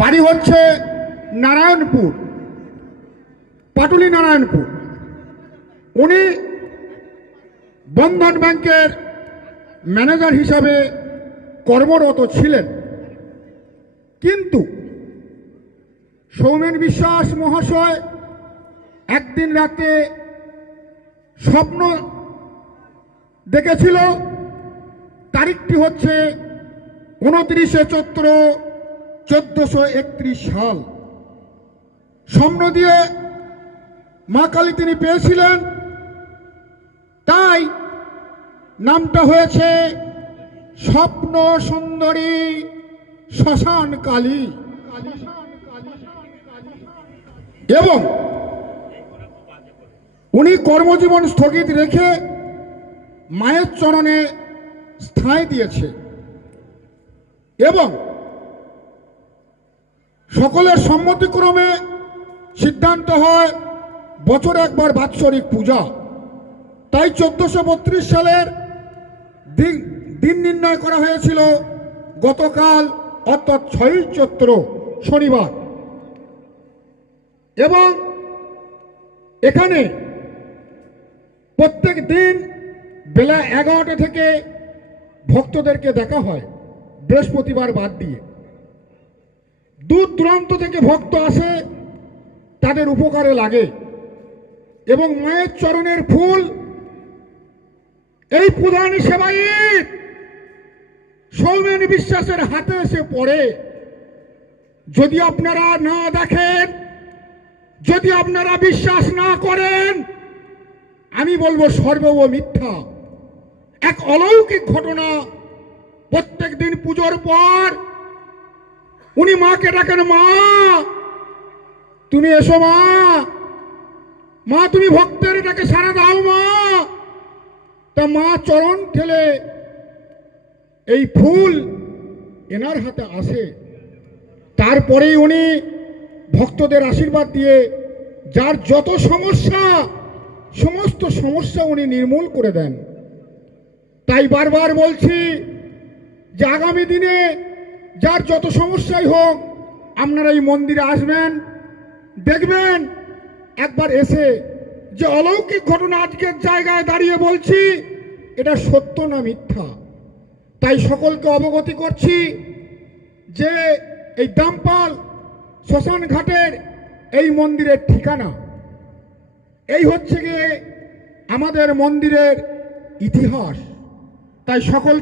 বাড়ি হচ্ছে নারায়ণপুর, পাটুলি নারায়ণপুর। উনি বন্ধন ব্যাংকের ম্যানেজার হিসাবে কর্মরত ছিলেন, কিন্তু সৌমেন বিশ্বাস মহাশয় একদিন রাতে স্বপ্ন দেখেছিল। তারিখটি হচ্ছে 29শে চৈত্র 1431 সাল। স্বপ্ন দিয়ে মা কালী তিনি পেয়েছিলেন, তাই নামটা হয়েছে স্বপ্ন সুন্দরী শ্মশান কালী। এবং উনি কর্মজীবন স্থগিত রেখে মায়ের চরণে স্থায় দিয়েছে এবং সকলের সম্মতিক্রমে সিদ্ধান্ত হয় বছরে একবার বাৎসরিক পূজা। তাই 1432 সালের দিন নির্ণয় করা হয়েছিল গতকাল, অর্থাৎ 6ই চৈত্র শনিবার। এবং এখানে প্রত্যেক দিন বেলা 11টা থেকে ভক্তদেরকে দেখা হয়, বৃহস্পতিবার বাদ দিয়ে। দূর দূরান্ত থেকে ভক্ত আসে, তাদের উপকারে লাগে এবং মায়ের চরণের ফুল এই প্রধান সেবায়িত সৌমেন বিশ্বাসের হাতে এসে পড়ে। যদি আপনারা না দেখেন, যদি আপনারা বিশ্বাস না করেন, আমি বলবো সর্বব মিথ্যা। এক অলৌকিক ঘটনা। প্রত্যেক দিন পুজোর পর উনি মাকে ডাকেন, মা তুমি এসো, মা মা তুমি ভক্তের ডাকে সাড়া দাও মা। তা মা চরণ ঠেলে এই ফুল এনার হাতে আসে। তারপরেই উনি ভক্তদের আশীর্বাদ দিয়ে যার যত সমস্যা, সমস্ত সমস্যা উনি নির্মূল করে দেন। তাই বারবার বলছি যে আগামী দিনে যার যত সমস্যাই হোক, আপনারা এই মন্দিরে আসবেন, দেখবেন একবার এসে যে অলৌকিক ঘটনা আজকের জায়গায় দাঁড়িয়ে বলছি, এটা সত্য না মিথ্যা। তাই সকলকে অবগতি করছি যে এই দামপাল শ্মশান ঘাটের এই মন্দিরের ঠিকানা, এই হচ্ছে গিয়ে আমাদের মন্দিরের ইতিহাস। তাই সকল